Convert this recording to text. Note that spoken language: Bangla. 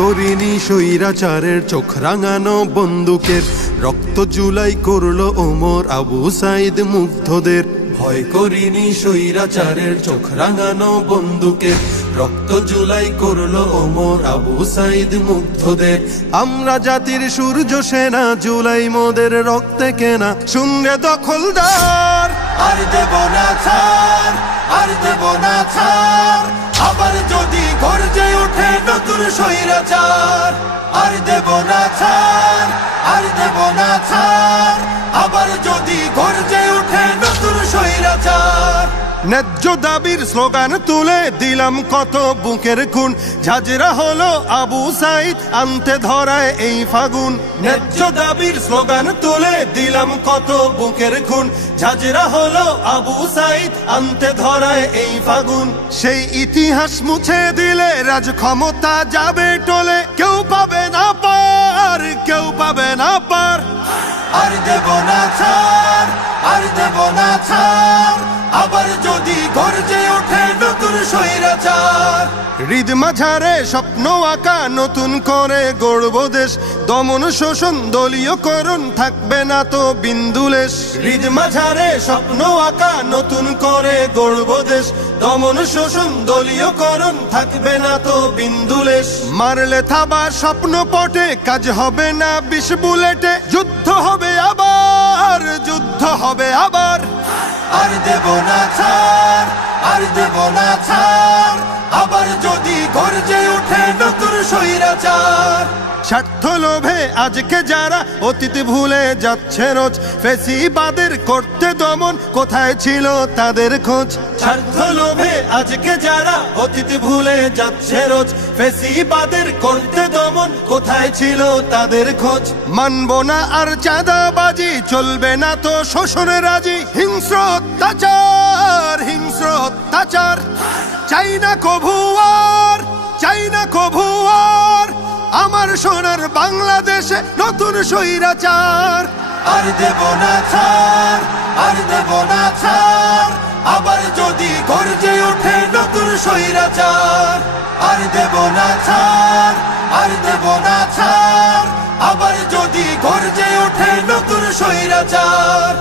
করিনি স্বৈরাচারের চোখ রাঙানো বন্দুকের, রক্ত জুলাই করলো ওমর আবু সাইদ মুগ্ধদের। ভয় করিনি স্বৈরাচারের চোখ রাঙানো বন্দুকের, রক্ত জুলাই করলো ওমর আবু সাইদ মুগ্ধদের। আমরা জাতির সূর্য সেনা, জুলাই মোদের রক্তে কেনা, শুনরে দখলদার আর দেব না ছাড়, আর দেব না ছাড়। আবার যদি গর্জে ওঠে নতুন স্বৈরাচার, আর দেব না ছাড়, আর দেব না ছাড়। আবার যদি গর্জে ওঠে নতুন স্বৈরাচার। ন্যায্য দাবির স্লোগান তুলে দিলাম কত বুকের খুন, ঝাঁঝরা হলো আবু সাইদ আনতে ধরায় এই ফাগুন। ন্যায্য দাবির স্লোগান তুলে দিলাম কত বুকের খুন, ঝাঁঝরা হলো আবু সাইদ আনতে ধরায় এই ফাগুন। সেই ইতিহাস মুছে দিলে রাজ ক্ষমতা যাবে টলে, কেউ পাবে না পার, কেউ পাবে না পার। আর দেব না ছাড়, আর দেব না ছাড়। আবার যদি গর্জে ওঠে নতুন স্বৈরাচার। হৃদ মাঝারে স্বপ্ন আঁকা নতুন করে গড়ব দেশ, দমন শোষণ দলীয়করণ থাকবে না তো বিন্দুলেশ। হৃদ মাঝারে স্বপ্ন আঁকা নতুন করে গড়ব দেশ, দমন শোষণ দলীয়করণ থাকবে না তো বিন্দুলেশ। মারলে থাবা স্বপ্ন পটে, কাজ হবে না 20 বুলেটে, যুদ্ধ হবে আবার, যুদ্ধ হবে আবার। আর দেব না ছাড়, আর দেব না ছাড়। আবার যদি গর্জে ওঠে নতুন স্বৈরাচার। স্বার্থ লোভে আজকে যারা অতীত ভুলে যাচ্ছে রোজ, ফ্যাসিবাদের করতে দমন কোথায় ছিল তাদের খোঁজ। স্বার্থ লোভে আজকে যারা অতীত ভুলে যাচ্ছে রোজ, ফ্যাসিবাদের করতে দমন কোথায় ছিল তাদের খোঁজ। মানব না আর চাঁদাবাজি, চলবে না তো শোষণে রাজি। হিংস্র অত্যাচার, হিংস্র অত্যাচার। চাই না কভু আর, চাই না কভু আর আমার সোনার বাংলাদেশে নতুন স্বৈরাচার। আর দেব না ছাড়, আর দেব না ছাড়। আবার যদি গর্জে ওঠে নতুন স্বৈরাচার। আর দেব না ছাড়, আর দেব না ছাড়। আবার যদি গর্জে ওঠে নতুন স্বৈরাচার।